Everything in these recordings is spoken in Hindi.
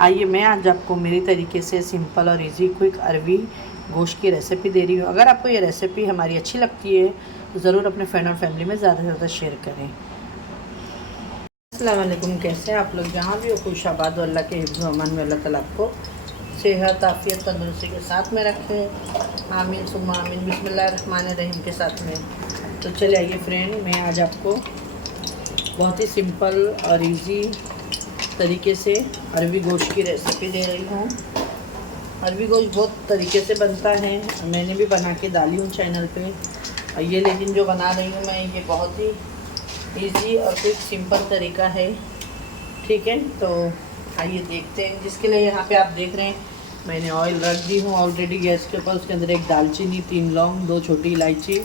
आइए मैं आज आपको मेरी तरीके से सिंपल और इजी क्विक अरबी गोश्त की रेसिपी दे रही हूँ। अगर आपको ये रेसिपी हमारी अच्छी लगती है तो ज़रूर अपने फ्रेंड और फैमिली में ज़्यादा से ज़्यादा शेयर करें। अस्सलाम वालेकुम, कैसे हैं आप लोग? जहाँ भी हो खुश आबाद हो, अल्लाह के हिफ्ज़ अमान में अल्लाह ताला आपको सेहत आफ़ियत तंदुरुस्ती के साथ में रखे। आमीन सुम्मा आमीन। बिस्मिल्लाहिर्रहमानिर्रहीम के साथ में। तो चलिए आइए फ्रेंड, मैं आज आपको बहुत ही सिंपल और इजी तरीके से अरबी गोश्त की रेसिपी दे रही हूँ। अरबी गोश्त बहुत तरीके से बनता है, मैंने भी बना के डाली हूँ चैनल पे। और ये लेकिन जो बना रही हूँ मैं, ये बहुत ही इजी और क्विक सिंपल तरीका है। ठीक है, तो आइए देखते हैं। जिसके लिए यहाँ पे आप देख रहे हैं मैंने ऑयल रख दी हूँ ऑलरेडी गैस के ऊपर। उसके अंदर एक दालचीनी, 3 लौंग, 2 छोटी इलायची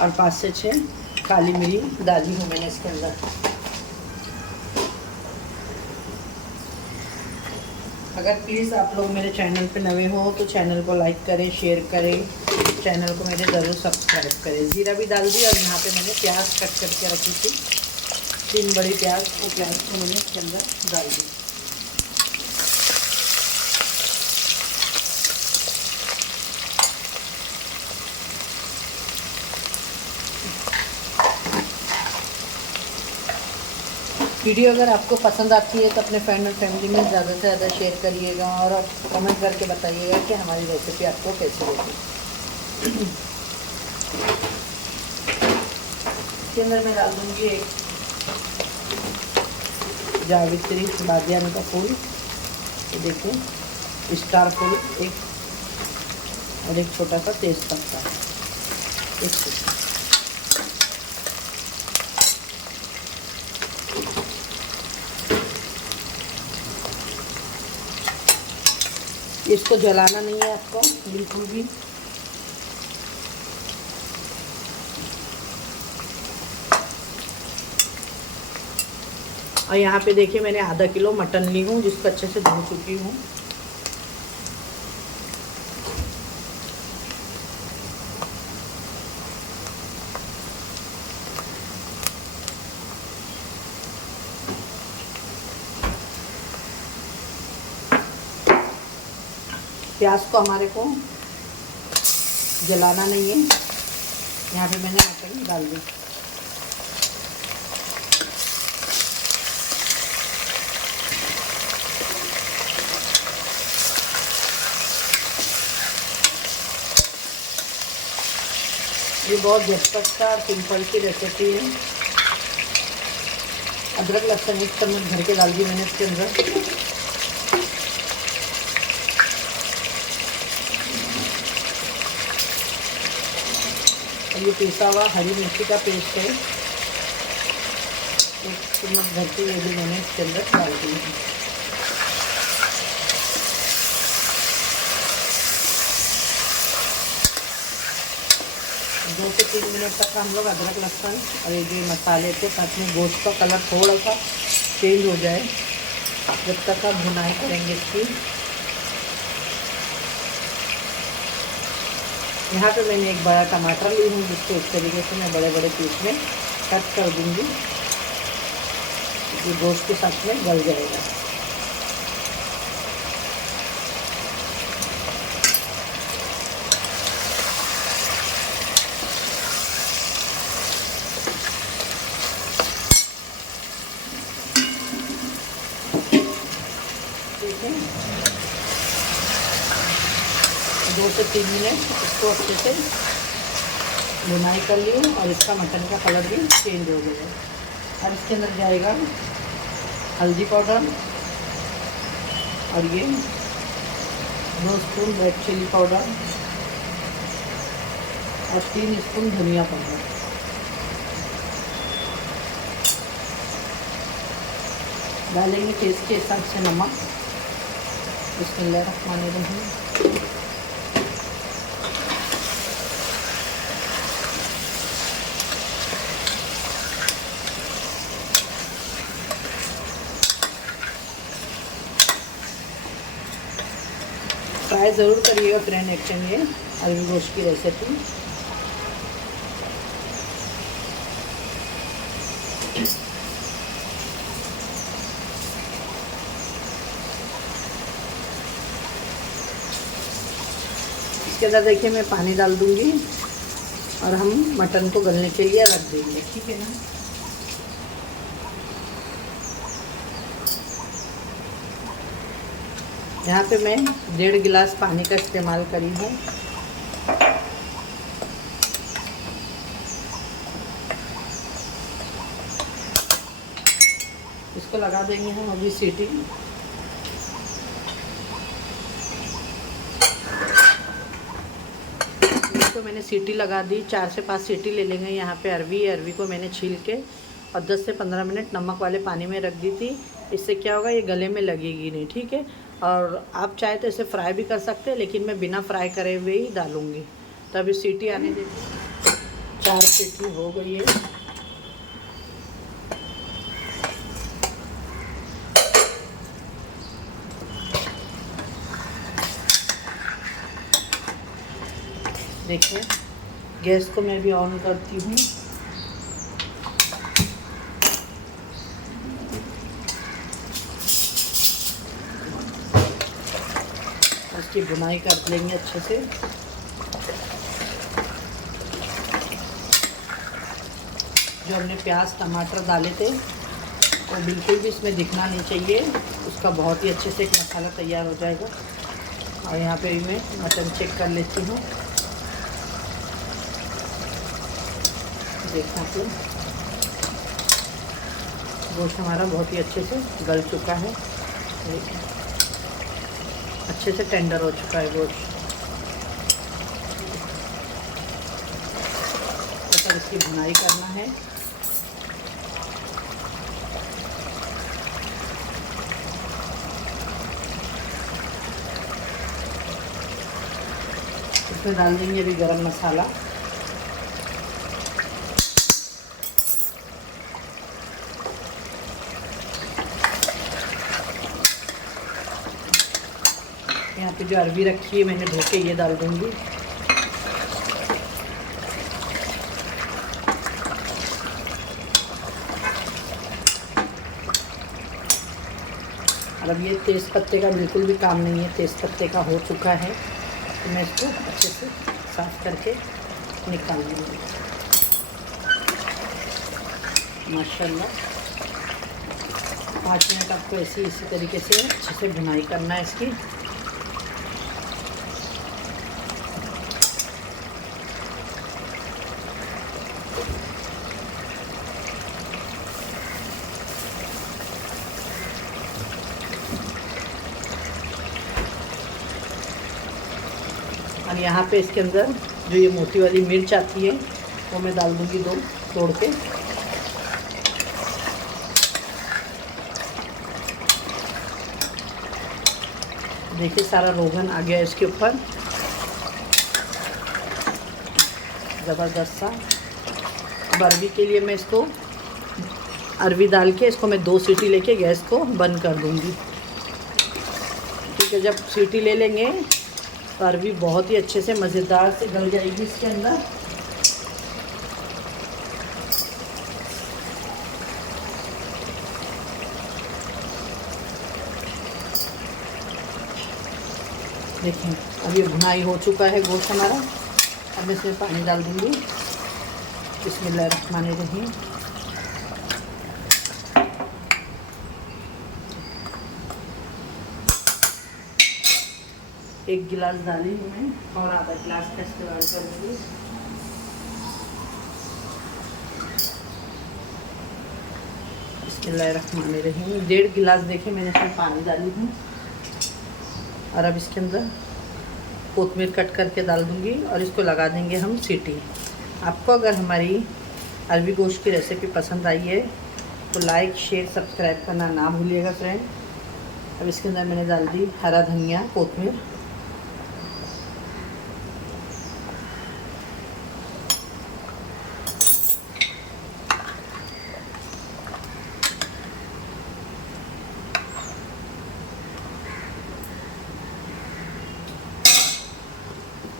और 5 से 6 काली मिर्च डाली हूँ मैंने इसके अंदर। अगर प्लीज़ आप लोग मेरे चैनल पे नए हो तो चैनल को लाइक करें, शेयर करें, चैनल को मेरे ज़रूर सब्सक्राइब करें। ज़ीरा भी डाल दी और यहाँ पे मैंने प्याज कट करके रखी थी, 3 बड़ी प्याज, वो प्याज को मैंने इसके अंदर डाल दी। वीडियो अगर आपको पसंद आती है तो अपने फ्रेंड और फैमिली में ज़्यादा से ज़्यादा शेयर करिएगा और कमेंट करके बताइएगा कि हमारी रेसिपी आपको कैसी लगी। इसके अंदर मैं डाल दूँगी एक जावित्री बादियान का फूल, ये देखिए स्टार फूल एक, और एक छोटा सा तेज पत्ता एक। इसको जलाना नहीं है आपको बिल्कुल भी। और यहाँ पे देखिए मैंने आधा किलो मटन ली हूँ, जिसको अच्छे से धो चुकी हूँ। प्याज को हमारे को जलाना नहीं है। यहाँ पे मैंने मटन डाल दी। ये बहुत झटपट सा और सिंपल की रेसिपी है। अदरक लहसुन एक चम्मच भर के डाल दी मैंने इसके अंदर। और ये पिसा हुआ हरी मिर्ची का पेस्ट है, 1 चम्मच भर के ये भी मैंने इसके अंदर डाल दी है। दो से 3 मिनट तक हम लोग अदरक लहसुन और ये जो मसाले के साथ में गोश्त का कलर थोड़ा सा चेंज हो जाए जब तक आप भुनाई करेंगे इसकी। यहाँ पे मैंने एक बड़ा टमाटर ली हूँ, जिसको इस तरीके से मैं बड़े बड़े पीस में कट कर दूँगी। ये गोश्त के साथ में गल जाएगा। ठीक है, 2 से 3 मिनट इसको अच्छे से भुनाई कर ली और इसका मटन का कलर भी चेंज हो गया है। और इसके अंदर जाएगा हल्दी पाउडर और ये 2 स्पून रेड चिली पाउडर और 3 स्पून धनिया पाउडर। डालेंगे टेस्ट के हिसाब से नमक। बिस्मिल्लाहिर्रहमानिर्रहीम। ट्राई ज़रूर करिएगा फ्रेंड, एक्शन ये अरबी गोश्त की रेसिपी। इसके अंदर देखिए मैं पानी डाल दूँगी और हम मटन को गलने के लिए रख देंगे, ठीक है ना। यहाँ पे मैं 1.5 गिलास पानी का इस्तेमाल करी हूँ। इसको लगा देंगे हम अभी सीटी। इसको मैंने सीटी लगा दी, 4 से 5 सीटी ले लेंगे। यहाँ पे अरवी को मैंने छील के और 10 से 15 मिनट नमक वाले पानी में रख दी थी। इससे क्या होगा, ये गले में लगेगी नहीं, ठीक है। और आप चाहे तो इसे फ्राई भी कर सकते हैं, लेकिन मैं बिना फ्राई करे हुए ही डालूँगी। तो अभी सीटी आने दे। 4 सीटी हो गई है। देखिए गैस को मैं भी ऑन करती हूँ। इसकी भुनाई कर लेंगे अच्छे से। जो हमने प्याज टमाटर डाले थे वो बिल्कुल भी इसमें दिखना नहीं चाहिए। उसका बहुत ही अच्छे से एक मसाला तैयार हो जाएगा। और यहाँ पे भी मैं मटन चेक कर लेती हूँ। देखना तो गोश्त हमारा बहुत ही अच्छे से गल चुका है। अच्छे से टेंडर हो चुका है गोश्त। तो इसकी भुनाई करना है। इसमें डाल देंगे अभी गरम मसाला। यहाँ पे जो अरवी रखी है मैंने धो के ये डाल दूँगी। और अब ये तेज़ पत्ते का बिल्कुल भी काम नहीं है, तेज़ पत्ते का हो चुका है। तो मैं इसको अच्छे से साफ़ करके निकाल दूँगी। माशाल्लाह 5 मिनट आपको इसी तरीके से अच्छे से भुनाई करना है इसकी। और यहाँ पे इसके अंदर जो ये मोटी वाली मिर्च आती है वो मैं डाल दूँगी 2 तोड़ के। देखिए सारा रोगन आ गया इसके ऊपर, ज़बरदस्त सा। अब अरवी के लिए मैं इसको अरवी डाल के इसको मैं 2 सीटी लेके गैस को बंद कर दूँगी, ठीक है। जब सीटी ले लेंगे तो अरवी बहुत ही अच्छे से मज़ेदार से गल जाएगी इसके अंदर। देखिए अब ये भुनाई हो चुका है गोश्त हमारा। अब मैं इसमें पानी डाल दूँगी। बिस्मिल्लाहिर्रहमानिर्रहीम। एक गिलास डाली हूँ मैं और आधा गिलास का इस्तेमाल करूँगी। बिस्मिल्लाहिर्रहमानिर्रहीम। 1.5 गिलास देखिए मैंने इसमें पानी डाली हूँ। और अब इसके अंदर कोतमीर कट करके डाल दूँगी और इसको लगा देंगे हम सीटी। आपको अगर हमारी अरवी गोश्त की रेसिपी पसंद आई है तो लाइक शेयर सब्सक्राइब करना ना भूलिएगा फ्रेंड। अब इसके अंदर मैंने डाल दी हरा धनिया, कोतमीर।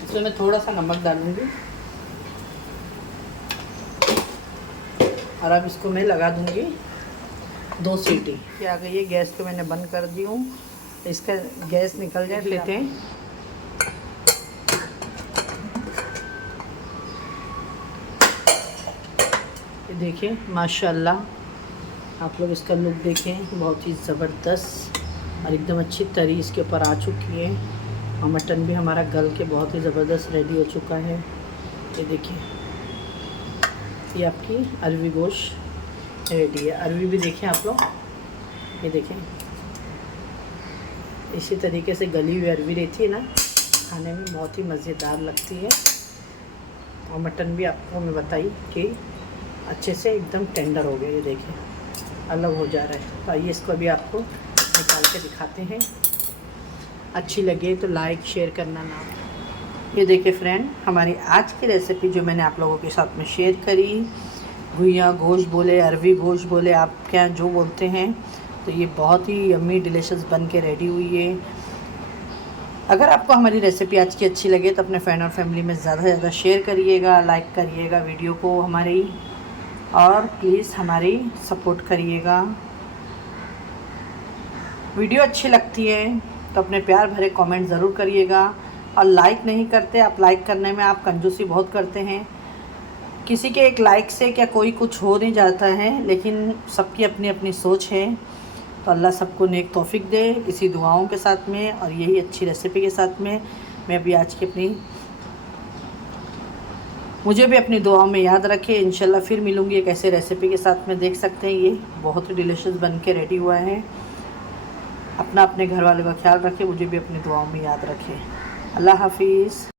इसमें मैं थोड़ा सा नमक डालूंगी और अब इसको मैं लगा दूंगी 2 सीटी। ये आ गई है, गैस को मैंने बंद कर दी हूँ। इसका गैस निकल जाए लेते हैं। ये देखिए माशाल्लाह, आप लोग इसका लुक देखें, बहुत ही ज़बरदस्त और एकदम अच्छी तरी इसके ऊपर आ चुकी है। और मटन भी हमारा गल के बहुत ही ज़बरदस्त रेडी हो चुका है। ये देखिए, ये आपकी अरवी गोश्त रेडी है। अरवी भी देखें आप लोग, ये देखें, इसी तरीके से गली हुई अरवी रहती है ना, खाने में बहुत ही मज़ेदार लगती है। और मटन भी आपको मैं बताई कि अच्छे से एकदम टेंडर हो गया। ये देखिए अलग हो जा रहा है। तो आइए इसको अभी आपको निकाल के दिखाते हैं। अच्छी लगे तो लाइक शेयर करना ना। ये देखिए फ्रेंड, हमारी आज की रेसिपी जो मैंने आप लोगों के साथ में शेयर करी, घुइया गोश्त बोले, अरवी गोश्त बोले, आप क्या जो बोलते हैं, तो ये बहुत ही यम्मी डिलीशियस बन के रेडी हुई है। अगर आपको हमारी रेसिपी आज की अच्छी लगे तो अपने फ्रेंड और फैमिली में ज़्यादा से ज़्यादा शेयर करिएगा, लाइक करिएगा वीडियो को हमारी, और प्लीज़ हमारी सपोर्ट करिएगा। वीडियो अच्छी लगती है तो अपने प्यार भरे कमेंट ज़रूर करिएगा। और लाइक नहीं करते, आप लाइक करने में आप कंजूसी बहुत करते हैं। किसी के एक लाइक से क्या कोई कुछ हो नहीं जाता है, लेकिन सबकी अपनी अपनी सोच है। तो अल्लाह सबको नेक तौफीक दे, इसी दुआओं के साथ में और यही अच्छी रेसिपी के साथ में मैं अभी आज की मुझे भी अपनी दुआओं में याद रखे। इंशाल्लाह फिर मिलूँगी एक ऐसे रेसिपी के साथ में। देख सकते हैं ये बहुत ही डिलीशियस बन के रेडी हुआ है। अपना अपने घर वालों का ख्याल रखें, मुझे भी अपनी दुआओं में याद रखें। अल्लाह हाफिज़।